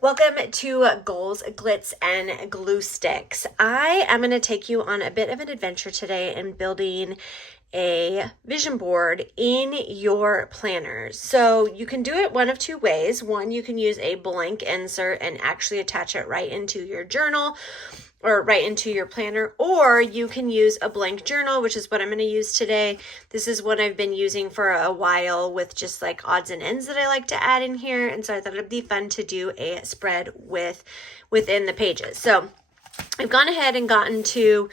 Welcome to Goals, Glitz, and Glue Sticks. I am going to take you on a bit of an adventure today in building a vision board in your planners. So you can do it one of two ways. One, you can use a blank insert and actually attach it right into your journal or right into your planner, or you can use a blank journal, which is what I'm going to use today. This is what I've been using for a while with just like odds and ends that I like to add in here. And so I thought it'd be fun to do a spread within the pages. So I've gone ahead and gotten to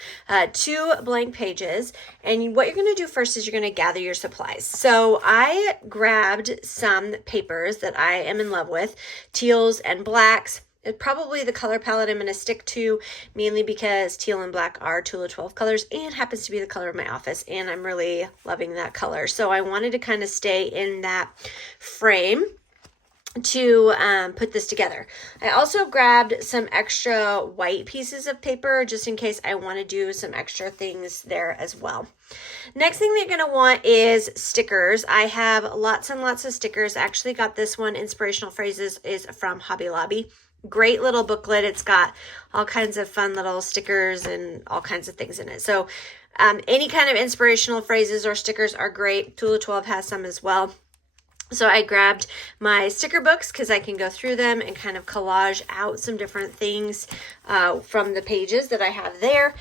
2 blank pages, and what you're going to do first is you're going to gather your supplies. So I grabbed some papers that I am in love with, teals and blacks. It's probably the color palette I'm going to stick to, mainly because teal and black are Tula 12 colors and happens to be the color of my office, and I'm really loving that color. So I wanted to kind of stay in that frame to put this together. I also grabbed some extra white pieces of paper just in case I want to do some extra things there as well. Next thing that you're going to want is stickers. I have lots and lots of stickers. I actually got this one, Inspirational Phrases, is from Hobby Lobby. Great little booklet. It's got all kinds of fun little stickers and all kinds of things in it. So any kind of inspirational phrases or stickers are great. Tula 12 has some as well. So I grabbed my sticker books because I can go through them and kind of collage out some different things from the pages that I have there.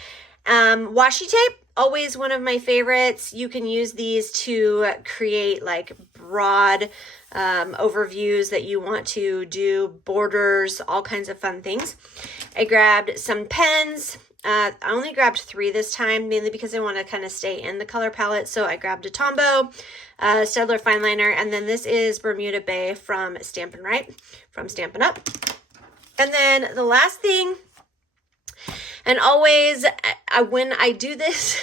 Washi tape, always one of my favorites. You can use these to create like broad overviews that you want to do, borders, all kinds of fun things. I grabbed some pens. I only grabbed 3 this time, mainly because I want to kind of stay in the color palette. So I grabbed a Tombow, Staedtler fine liner, and then this is Bermuda Bay from Stampin' Up. And then the last thing, and always when I do this,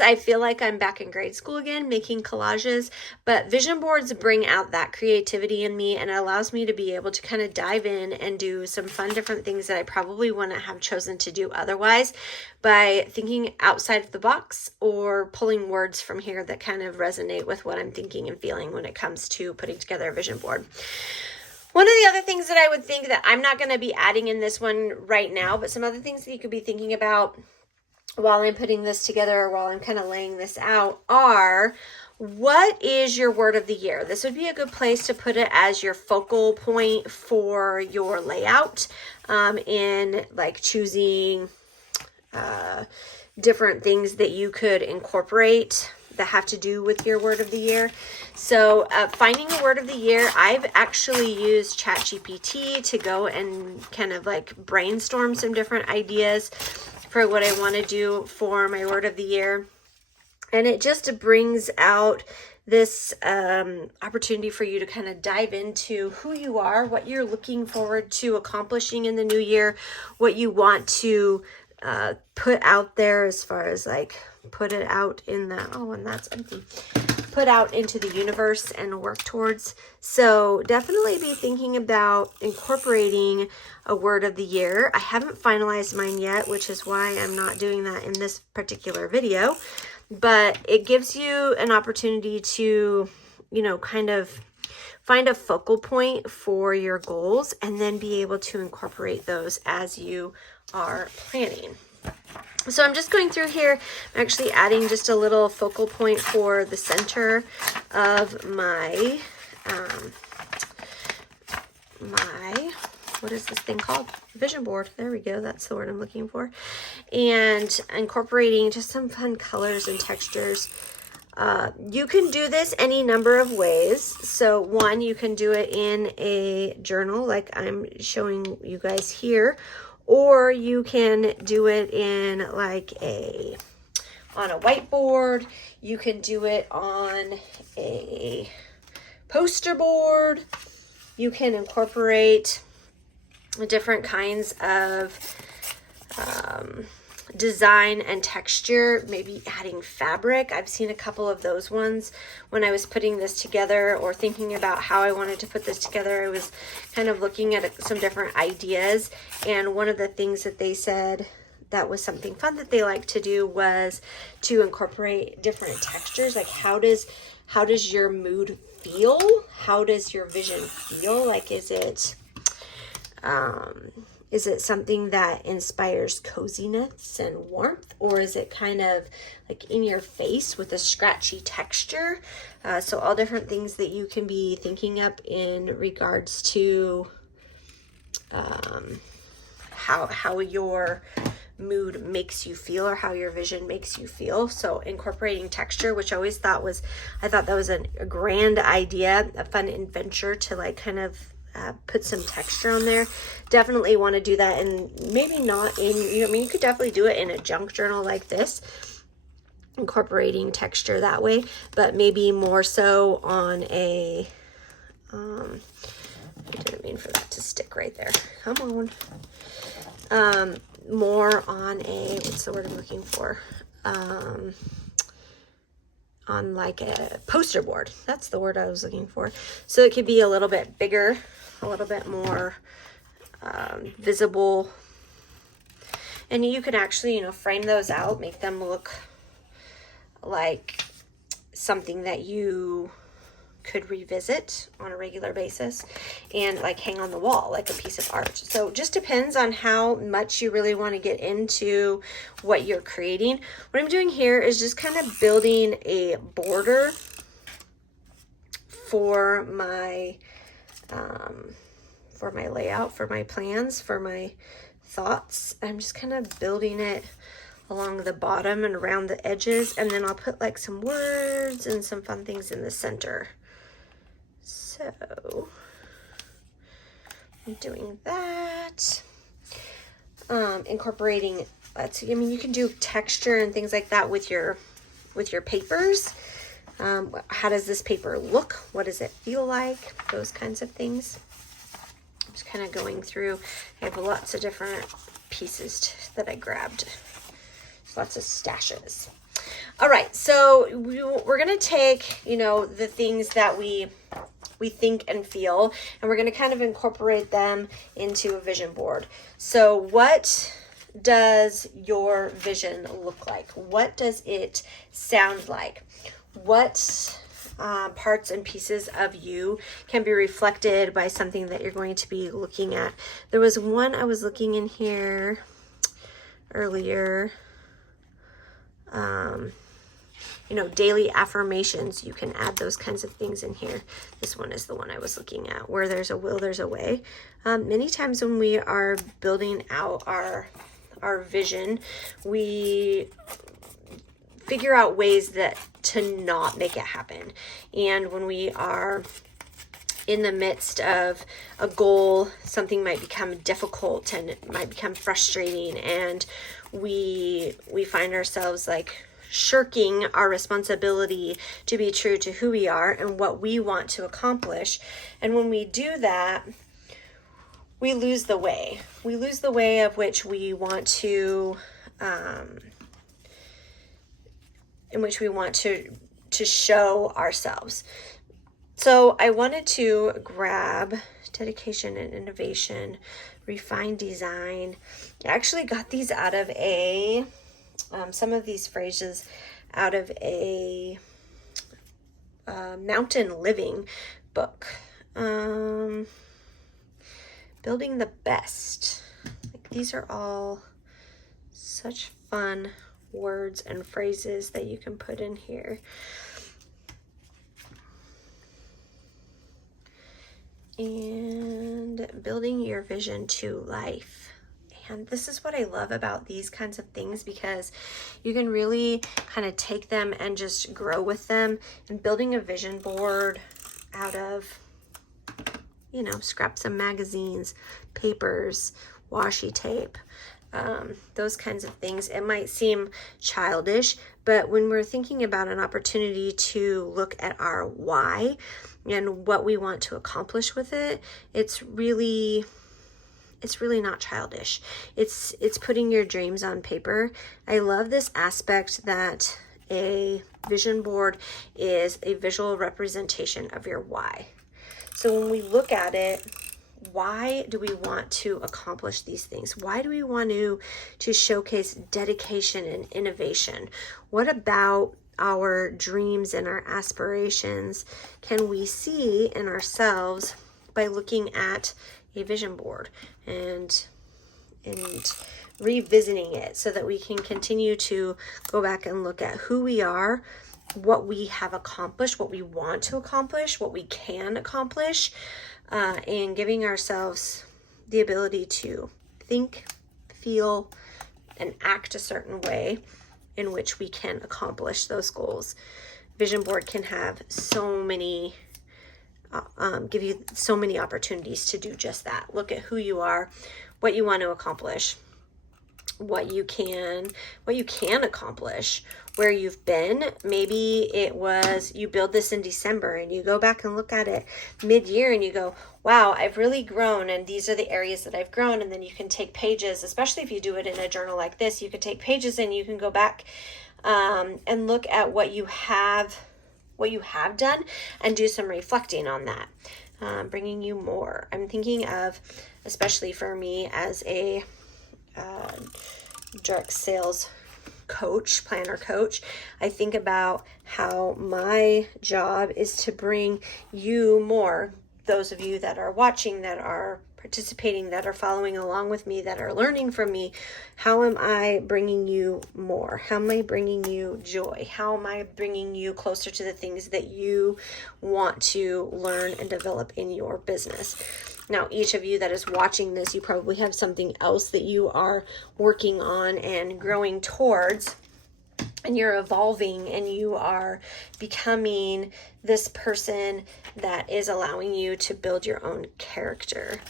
I feel like I'm back in grade school again, making collages, but vision boards bring out that creativity in me, and it allows me to be able to kind of dive in and do some fun different things that I probably wouldn't have chosen to do otherwise by thinking outside of the box or pulling words from here that kind of resonate with what I'm thinking and feeling when it comes to putting together a vision board. One of the other things that I would think that I'm not going to be adding in this one right now, but some other things that you could be thinking about while I'm putting this together or while I'm kind of laying this out are, what is your word of the year? This would be a good place to put it as your focal point for your layout in like choosing different things that you could incorporate that have to do with your word of the year. So finding a word of the year, I've actually used ChatGPT to go and kind of like brainstorm some different ideas for what I want to do for my word of the year. And it just brings out this opportunity for you to kind of dive into who you are, what you're looking forward to accomplishing in the new year, what you want to put out there as far as like put it out in the, oh, and that's empty, put out into the universe and work towards. So definitely be thinking about incorporating a word of the year. I haven't finalized mine yet, which is why I'm not doing that in this particular video, but it gives you an opportunity to, you know, kind of find a focal point for your goals and then be able to incorporate those as you are planning. So I'm just going through here. I'm actually adding just a little focal point for the center of my, what is this thing called? Vision board. There we go. That's the word I'm looking for. And incorporating just some fun colors and textures. You can do this any number of ways. So one, you can do it in a journal like I'm showing you guys here, or you can do it in like on a whiteboard. You can do it on a poster board. You can incorporate different kinds of design and texture, maybe adding fabric. I've seen a couple of those ones when I was putting this together or thinking about how I wanted to put this together. I was kind of looking at some different ideas, and one of the things that they said that was something fun that they like to do was to incorporate different textures. Like how does your mood feel? How does your vision feel? Like, is it Is it something that inspires coziness and warmth, or is it kind of like in your face with a scratchy texture? So all different things that you can be thinking up in regards to how your mood makes you feel, or how your vision makes you feel. So incorporating texture, which I always thought was, I thought that was a grand idea, a fun adventure to like kind of put some texture on there. Definitely want to do that, and maybe not in, I mean, you could definitely do it in a junk journal like this, incorporating texture that way, but maybe more so on a, I didn't mean for that to stick right there. Come on. More on a, what's the word I'm looking for? On like a poster board. That's the word I was looking for. So it could be a little bit bigger, a little bit more visible. And you can actually, frame those out, make them look like something that you could revisit on a regular basis and like hang on the wall like a piece of art. So just depends on how much you really want to get into what you're creating. What I'm doing here is just kind of building a border for my layout, for my plans, for my thoughts. I'm just kind of building it along the bottom and around the edges, and then I'll put like some words and some fun things in the center. So I'm doing that. Incorporating, you can do texture and things like that with your papers. How does this paper look? What does it feel like? Those kinds of things. I'm just kind of going through. I have lots of different pieces that I grabbed. Lots of stashes. All right, so we're gonna take, the things that we think and feel, and we're gonna kind of incorporate them into a vision board. So what does your vision look like? What does it sound like? What parts and pieces of you can be reflected by something that you're going to be looking at? There was one I was looking in here earlier. Daily affirmations, you can add those kinds of things in here. This one is the one I was looking at. Where there's a will, there's a way. Many times when we are building out our vision, we figure out ways to not make it happen. And when we are in the midst of a goal, something might become difficult and it might become frustrating, and we find ourselves like shirking our responsibility to be true to who we are and what we want to accomplish. And when we do that, we lose the way. We lose the way of which we want to, in which we want to show ourselves. So I wanted to grab dedication and innovation, refined design. I actually got these out of some of these phrases out of a mountain living book. Building the best. These are all such fun words and phrases that you can put in here. And building your vision to life. And this is what I love about these kinds of things, because you can really kind of take them and just grow with them. And building a vision board out of, scraps of magazines, papers, washi tape, those kinds of things. It might seem childish, but when we're thinking about an opportunity to look at our why and what we want to accomplish with it, it's really not childish. It's putting your dreams on paper. I love this aspect that a vision board is a visual representation of your why. So when we look at it, why do we want to accomplish these things? Why do we want to showcase dedication and innovation? What about our dreams and our aspirations can we see in ourselves by looking at a vision board and revisiting it so that we can continue to go back and look at who we are, what we have accomplished, what we want to accomplish, what we can accomplish, and giving ourselves the ability to think, feel, and act a certain way in which we can accomplish those goals. Vision board can have so many, give you so many opportunities to do just that. Look at who you are, what you want to accomplish, what you can accomplish, where you've been. Maybe it was you build this in December and you go back and look at it mid-year and you go, wow, I've really grown, and these are the areas that I've grown. And then you can take pages, especially if you do it in a journal like this, you can take pages and you can go back and look at what you have done and do some reflecting on that, bringing you more. I'm thinking of, especially for me as a direct sales coach, planner coach, I think about how my job is to bring you more, those of you that are watching, that are participating, that are following along with me, that are learning from me. How am I bringing you more? How am I bringing you joy? How am I bringing you closer to the things that you want to learn and develop in your business? Now, each of you that is watching this, you probably have something else that you are working on and growing towards, and you're evolving and you are becoming this person that is allowing you to build your own character.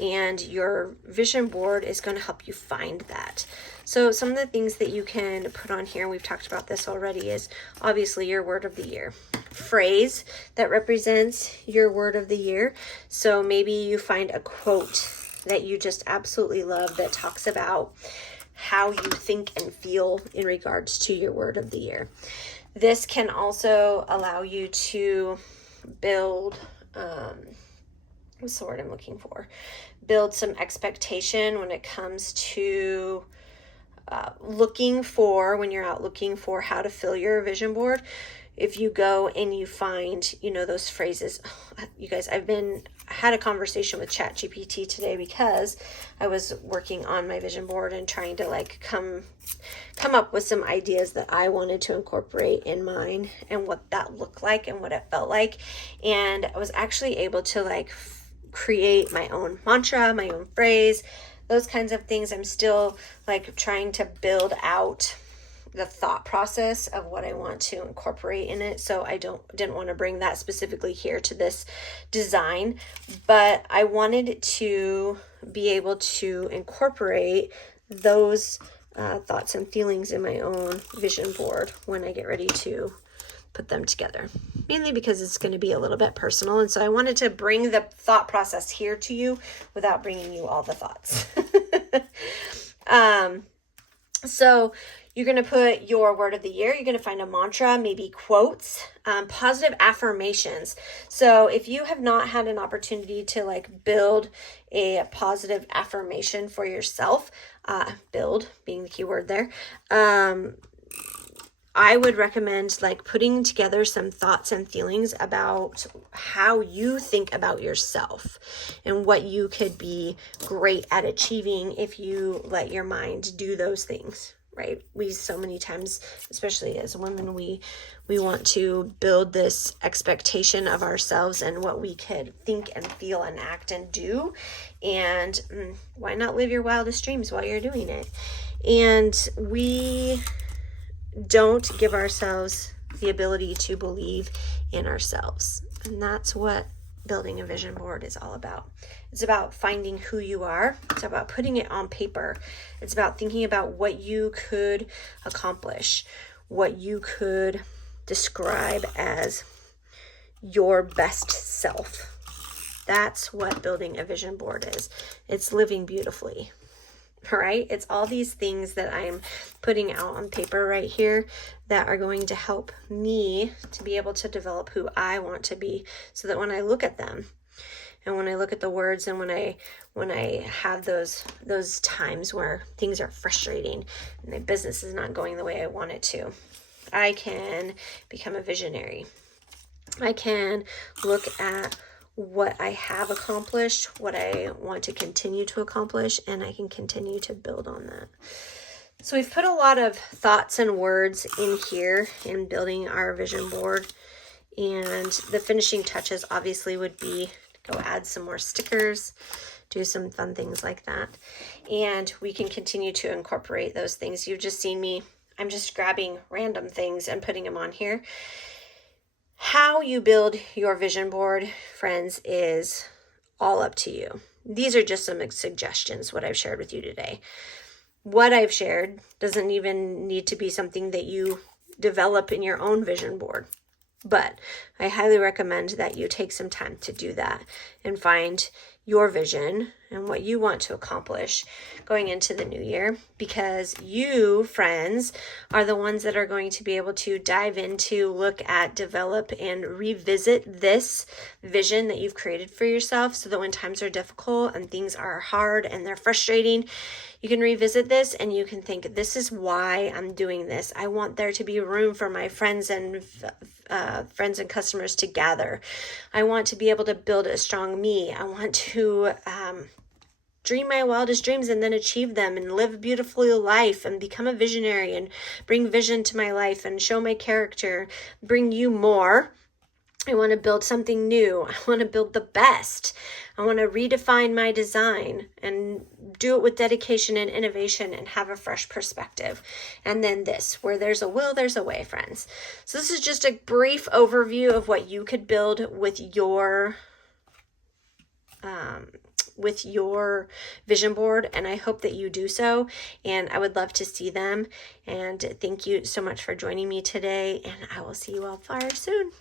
And your vision board is going to help you find that. So some of the things that you can put on here, and we've talked about this already, is obviously your word of the year. Phrase that represents your word of the year. So maybe you find a quote that you just absolutely love that talks about how you think and feel in regards to your word of the year. This can also allow you to build, what's the word I'm looking for? Build some expectation when it comes to looking for, when you're out looking for how to fill your vision board. If you go and you find, those phrases, you guys, I had a conversation with ChatGPT today because I was working on my vision board and trying to come up with some ideas that I wanted to incorporate in mine and what that looked like and what it felt like. And I was actually able to create my own mantra, my own phrase, those kinds of things. I'm still trying to build out the thought process of what I want to incorporate in it. So I didn't want to bring that specifically here to this design, but I wanted to be able to incorporate those thoughts and feelings in my own vision board when I get ready to put them together, mainly because it's going to be a little bit personal. And so I wanted to bring the thought process here to you without bringing you all the thoughts. So you're going to put your word of the year. You're going to find a mantra, maybe quotes, positive affirmations. So if you have not had an opportunity to build a positive affirmation for yourself, build being the key word there, I would recommend putting together some thoughts and feelings about how you think about yourself and what you could be great at achieving if you let your mind do those things. Right? We so many times, especially as women, we want to build this expectation of ourselves and what we could think and feel and act and do. And why not live your wildest dreams while you're doing it? And we don't give ourselves the ability to believe in ourselves. And that's what building a vision board is all about. It's about finding who you are. It's about putting it on paper. It's about thinking about what you could accomplish, what you could describe as your best self. That's what building a vision board is. It's living beautifully. Right? It's all these things that I'm putting out on paper right here that are going to help me to be able to develop who I want to be, so that when I look at them and when I look at the words and when I have those times where things are frustrating and my business is not going the way I want it to, I can become a visionary. I can look at what I have accomplished, what I want to continue to accomplish, and I can continue to build on that. So we've put a lot of thoughts and words in here in building our vision board, and the finishing touches obviously would be to go add some more stickers, do some fun things like that, and we can continue to incorporate those things. You've just seen me, I'm just grabbing random things and putting them on here. How you build your vision board, friends, is all up to you. These are just some suggestions, what I've shared with you today. What I've shared doesn't even need to be something that you develop in your own vision board, but I highly recommend that you take some time to do that and find your vision and what you want to accomplish going into the new year, because you, friends, are the ones that are going to be able to dive into, look at, develop, and revisit this vision that you've created for yourself, so that when times are difficult and things are hard and they're frustrating, you can revisit this and you can think, this is why I'm doing this. I want there to be room for my friends and customers to gather. I want to be able to build a strong me. I want to dream my wildest dreams and then achieve them and live a beautiful life and become a visionary and bring vision to my life and show my character, bring you more. I want to build something new. I want to build the best. I want to redefine my design and do it with dedication and innovation and have a fresh perspective. And then this, where there's a will, there's a way, friends. So this is just a brief overview of what you could build with your vision board, and I hope that you do so, and I would love to see them. And thank you so much for joining me today, and I will see you all far soon.